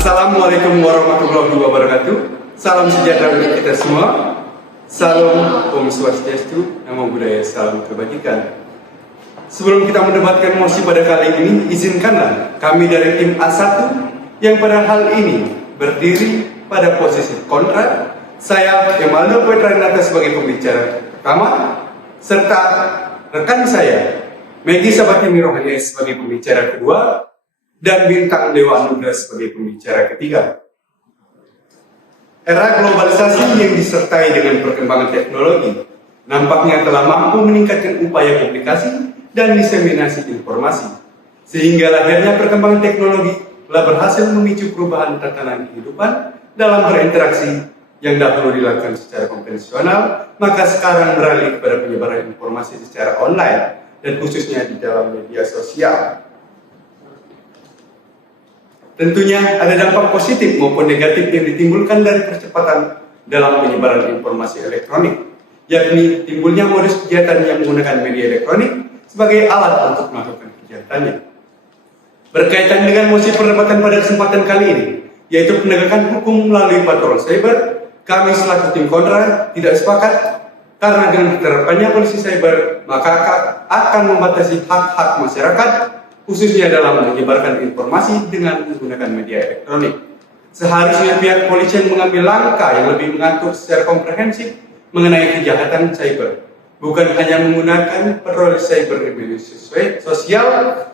Assalamualaikum warahmatullahi wabarakatuh. Salam sejahtera untuk kita semua. Salam Om Swastiastu, Namo Buddhaya, salam kebajikan. Sebelum kita mendebatkan mosi pada kali ini, izinkanlah kami dari tim A1 yang pada hal ini berdiri pada posisi kontra, saya Emaldo Puetranata sebagai pembicara pertama, serta rekan saya Megi Sabatini Rohani sebagai pembicara kedua, dan Bintang Dewa Anugrah sebagai pembicara ketiga. Era globalisasi yang disertai dengan perkembangan teknologi nampaknya telah mampu meningkatkan upaya publikasi dan diseminasi informasi, sehingga lahirnya perkembangan teknologi telah berhasil memicu perubahan tatanan kehidupan dalam berinteraksi yang dahulu dilakukan secara konvensional, maka sekarang beralih kepada penyebaran informasi secara online dan khususnya di dalam media sosial. Tentunya ada dampak positif maupun negatif yang ditimbulkan dari percepatan dalam penyebaran informasi elektronik, yakni timbulnya modus kejahatan yang menggunakan media elektronik sebagai alat untuk melakukan kejahatannya. Berkaitan dengan mosi perdebatan pada kesempatan kali ini, yaitu penegakan hukum melalui patrol cyber, kami selaku tim kontra tidak sepakat karena dengan diterapkannya polisi cyber maka akan membatasi hak-hak masyarakat, khususnya dalam menyebarkan informasi dengan menggunakan media elektronik. Seharusnya pihak kepolisian mengambil langkah yang lebih mengatur secara komprehensif mengenai kejahatan cyber, bukan hanya menggunakan patroli cyber di media sosial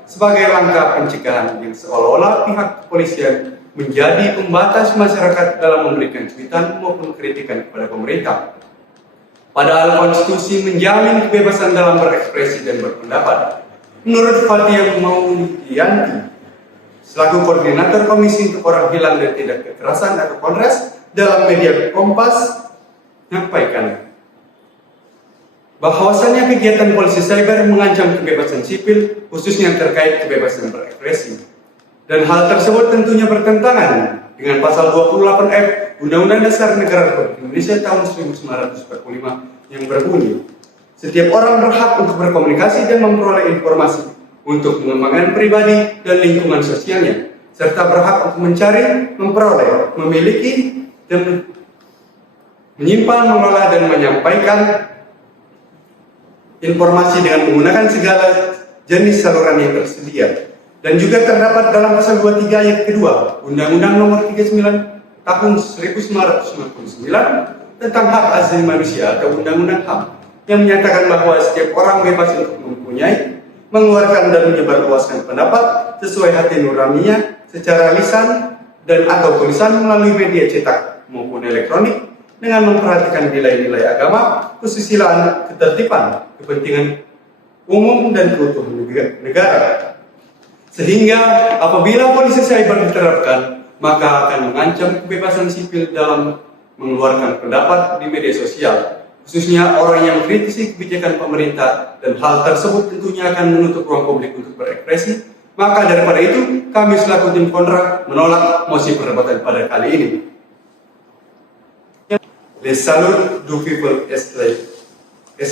sebagai langkah pencegahan yang seolah-olah pihak kepolisian menjadi pembatas masyarakat dalam memberikan cuitan maupun kritikan kepada pemerintah. Padahal konstitusi menjamin kebebasan dalam berekspresi dan berpendapat. Menurut Fatia Maulidianti, selaku koordinator Komisi untuk Orang Hilang dan Tindak Kekerasan atau Konres dalam media Kompas, menyampaikan bahwasannya kegiatan polisi cyber mengancam kebebasan sipil, khususnya terkait kebebasan berekspresi. Dan hal tersebut tentunya bertentangan dengan pasal 28F Undang-Undang Dasar Negara Republik Indonesia tahun 1945 yang berbunyi, setiap orang berhak untuk berkomunikasi dan memperoleh informasi untuk mengembangkan pribadi dan lingkungan sosialnya, serta berhak untuk mencari, memperoleh, memiliki, dan menyimpan, mengelola, dan menyampaikan informasi dengan menggunakan segala jenis saluran yang tersedia. Dan juga terdapat dalam pasal 23 ayat kedua Undang-Undang Nomor 39 Tahun 1999 tentang hak asasi manusia atau Undang-Undang HAM, yang menyatakan bahwa setiap orang bebas untuk mempunyai, mengeluarkan dan menyebarluaskan pendapat sesuai hati nuraninya secara lisan dan atau tulisan melalui media cetak maupun elektronik dengan memperhatikan nilai-nilai agama, kesusilaan, ketertiban, kepentingan umum dan keutuhan negara. Sehingga apabila polisi cyber diterapkan, maka akan mengancam kebebasan sipil dalam mengeluarkan pendapat di media sosial, khususnya orang yang mengkritisi kebijakan pemerintah, dan hal tersebut tentunya akan menutup ruang publik untuk berekspresi. Maka daripada itu, kami selaku tim kontra menolak mosi perdebatan pada kali ini. Le salut du people es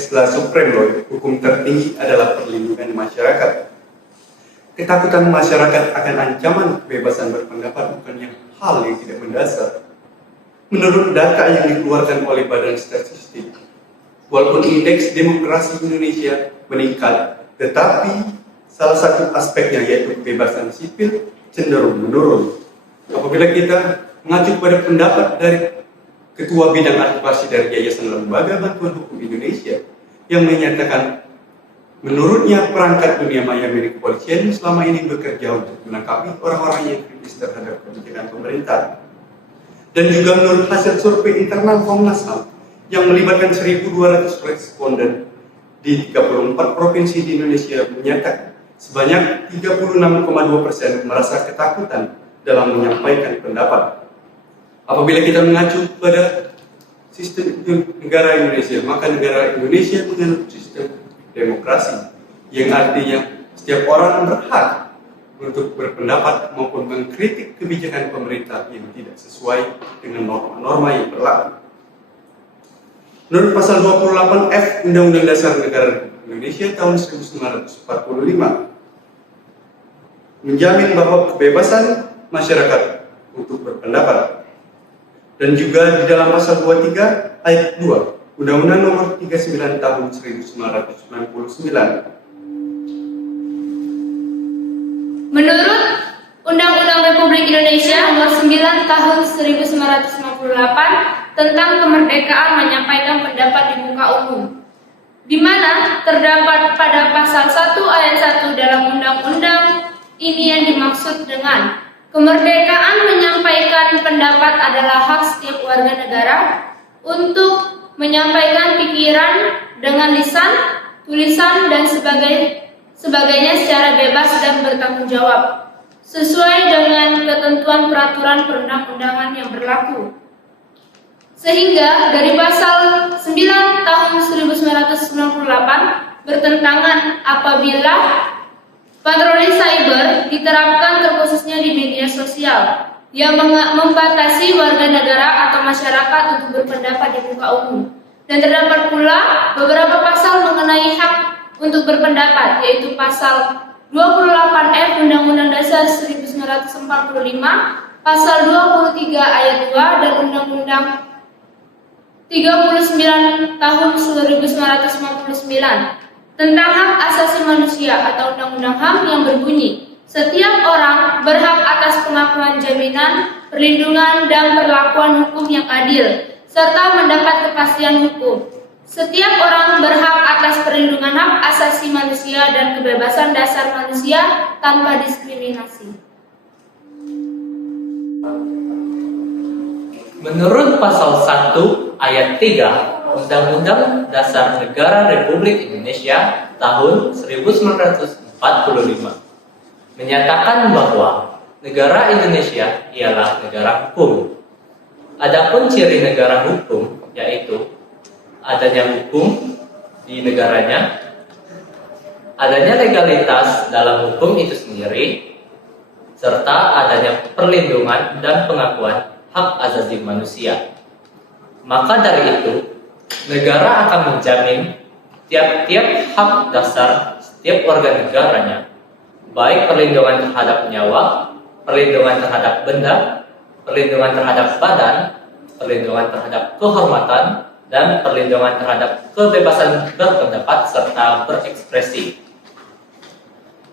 la supreme law. Hukum tertinggi adalah perlindungan masyarakat. Ketakutan masyarakat akan ancaman kebebasan berpendapat bukannya hal yang tidak mendasar. Menurut data yang dikeluarkan oleh Badan Statistik, walaupun indeks demokrasi Indonesia meningkat, tetapi salah satu aspeknya yaitu kebebasan sipil cenderung menurun. Apabila kita mengacu pada pendapat dari Ketua Bidang Advokasi dari Yayasan Lembaga Bantuan Hukum Indonesia yang menyatakan menurutnya perangkat dunia maya milik kepolisian selama ini bekerja untuk menangkapi orang-orang yang kritis terhadap kebijakan pemerintah. Dan juga menurut hasil survei internal Komnas HAM yang melibatkan 1.200 responden di 34 provinsi di Indonesia menyatakan sebanyak 36,2% merasa ketakutan dalam menyampaikan pendapat. Apabila kita mengacu pada sistem negara Indonesia, maka negara Indonesia menganut sistem demokrasi, yang artinya setiap orang berhak untuk berpendapat maupun mengkritik kebijakan pemerintah yang tidak sesuai dengan norma-norma yang berlaku. Menurut pasal 28F Undang-Undang Dasar Negara Indonesia tahun 1945 menjamin bahwa kebebasan masyarakat untuk berpendapat. Dan juga di dalam pasal 23 ayat 2 Undang-Undang Nomor 39 tahun 1999. Menurut Undang-Undang Republik Indonesia Nomor 9 tahun 1958 tentang kemerdekaan menyampaikan pendapat di muka umum, di mana terdapat pada pasal 1 ayat 1 dalam undang-undang ini yang dimaksud dengan kemerdekaan menyampaikan pendapat adalah hak setiap warga negara untuk menyampaikan pikiran dengan lisan, tulisan, dan sebagainya secara bebas dan bertanggung jawab, sesuai dengan ketentuan peraturan perundang-undangan yang berlaku. Sehingga dari pasal 9 tahun 1998 bertentangan apabila patroli cyber diterapkan terkhususnya di media sosial yang membatasi warga negara atau masyarakat untuk berpendapat di muka umum. Dan terdapat pula beberapa pasal mengenai hak untuk berpendapat, yaitu pasal 28F Undang-Undang Dasar 1945, pasal 23 ayat 2 dan Undang-Undang 39 tahun 1959 tentang hak asasi manusia atau Undang-Undang HAM yang berbunyi, setiap orang berhak atas pengakuan, jaminan, perlindungan, dan perlakuan hukum yang adil, serta mendapat kepastian hukum. Setiap orang berhak atas perlindungan hak asasi manusia dan kebebasan dasar manusia tanpa diskriminasi. Menurut pasal 1 ayat 3 Undang-Undang Dasar Negara Republik Indonesia tahun 1945 menyatakan bahwa negara Indonesia ialah negara hukum. Adapun ciri negara hukum yaitu adanya hukum di negaranya, adanya legalitas dalam hukum itu sendiri, serta adanya perlindungan dan pengakuan hak asasi manusia. Maka dari itu, negara akan menjamin tiap-tiap hak dasar setiap warga negaranya, baik perlindungan terhadap nyawa, perlindungan terhadap benda, perlindungan terhadap badan, perlindungan terhadap kehormatan, dan perlindungan terhadap kebebasan berpendapat serta berekspresi.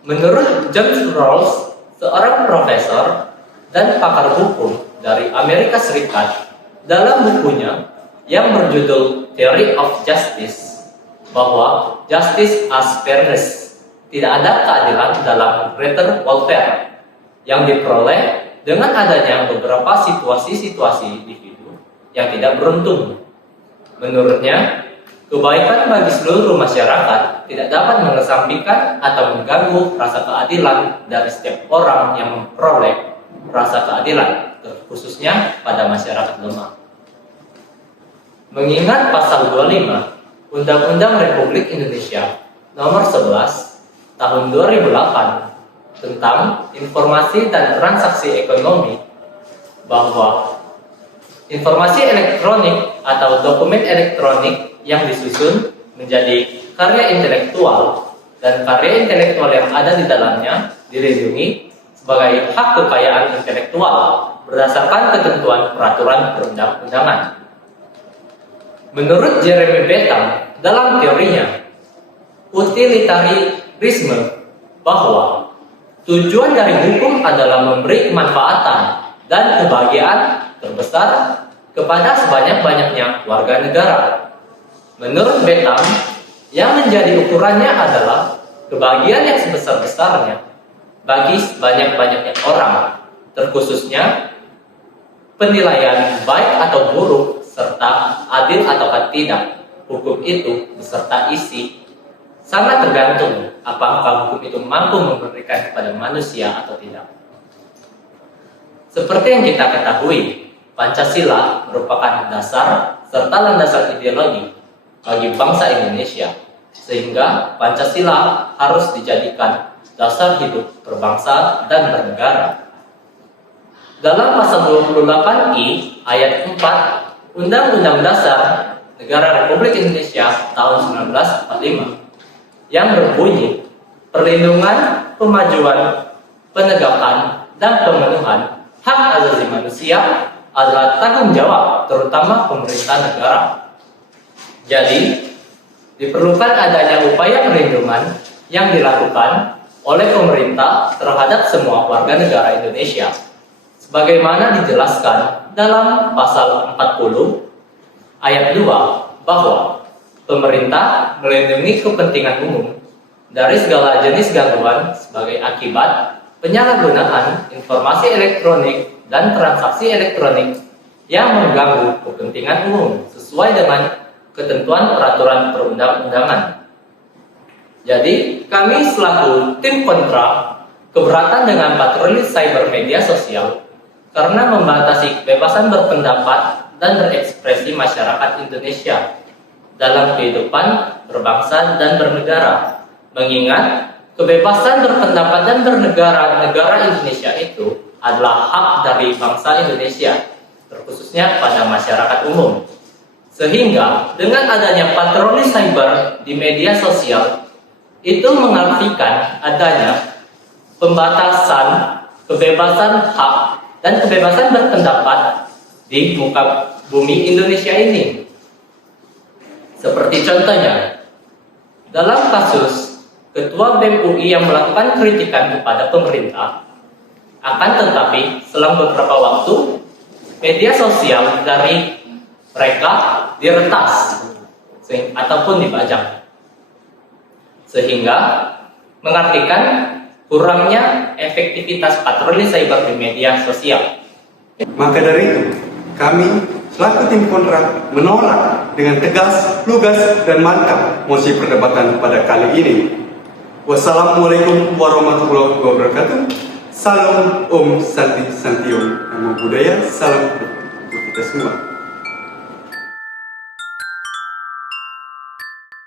Menurut James Rawls, seorang profesor dan pakar hukum dari Amerika Serikat, dalam bukunya yang berjudul Theory of Justice, bahwa justice as fairness, tidak ada keadilan dalam greater welfare yang diperoleh dengan adanya beberapa situasi-situasi individu yang tidak beruntung. Menurutnya, kebaikan bagi seluruh masyarakat tidak dapat mengesampingkan atau mengganggu rasa keadilan dari setiap orang yang memperoleh rasa keadilan, khususnya pada masyarakat lemah. Mengingat pasal 25 Undang-Undang Republik Indonesia Nomor 11 Tahun 2008 tentang Informasi dan Transaksi Ekonomi, bahwa informasi elektronik atau dokumen elektronik yang disusun menjadi karya intelektual dan karya intelektual yang ada di dalamnya dilindungi sebagai hak kekayaan intelektual berdasarkan ketentuan peraturan perundang-undangan. Menurut Jeremy Bentham dalam teorinya utilitarisme, bahwa tujuan dari hukum adalah memberi kemanfaatan dan kebahagiaan terbesar kepada sebanyak-banyaknya warga negara. Menurut Bentham, yang menjadi ukurannya adalah kebahagiaan yang sebesar-besarnya bagi sebanyak-banyaknya orang, terkhususnya penilaian baik atau buruk serta adil ataukah tidak hukum itu beserta isi sangat tergantung apakah hukum itu mampu memberikan kepada manusia atau tidak. Seperti yang kita ketahui, Pancasila merupakan dasar serta landasan ideologi bagi bangsa Indonesia, sehingga Pancasila harus dijadikan dasar hidup berbangsa dan bernegara. Dalam pasal 28I ayat 4 Undang-Undang Dasar Negara Republik Indonesia tahun 1945 yang berbunyi, perlindungan, pemajuan, penegakan, dan pemenuhan hak asasi manusia adalah tanggung jawab terutama pemerintah negara. Jadi, diperlukan adanya upaya perlindungan yang dilakukan oleh pemerintah terhadap semua warga negara Indonesia, sebagaimana dijelaskan dalam pasal 40 ayat 2 bahwa pemerintah melindungi kepentingan umum dari segala jenis gangguan sebagai akibat penyalahgunaan informasi elektronik dan transaksi elektronik yang mengganggu kepentingan umum sesuai dengan ketentuan peraturan perundang-undangan. Jadi, kami selaku tim kontra keberatan dengan patroli cyber media sosial karena membatasi kebebasan berpendapat dan berekspresi masyarakat Indonesia dalam kehidupan berbangsa dan bernegara. Mengingat kebebasan berpendapat dan bernegara negara Indonesia itu adalah hak dari bangsa Indonesia, terkhususnya pada masyarakat umum. Sehingga dengan adanya patroli cyber di media sosial itu mengartikan adanya pembatasan kebebasan hak dan kebebasan berpendapat di muka bumi Indonesia ini. Seperti contohnya, dalam kasus Ketua BEM UI yang melakukan kritikan kepada pemerintah, akan tetapi selang beberapa waktu, media sosial dari mereka diretas ataupun dibajak, sehingga mengartikan kurangnya efektivitas patroli cyber di media sosial. Maka dari itu, kami selaku tim kontrak menolak dengan tegas, lugas, dan mantap mosi perdebatan pada kali ini. Wassalamualaikum warahmatullahi wabarakatuh. Salam Om Santi Santi Om. Namo Buddhaya. Salam untuk kita semua.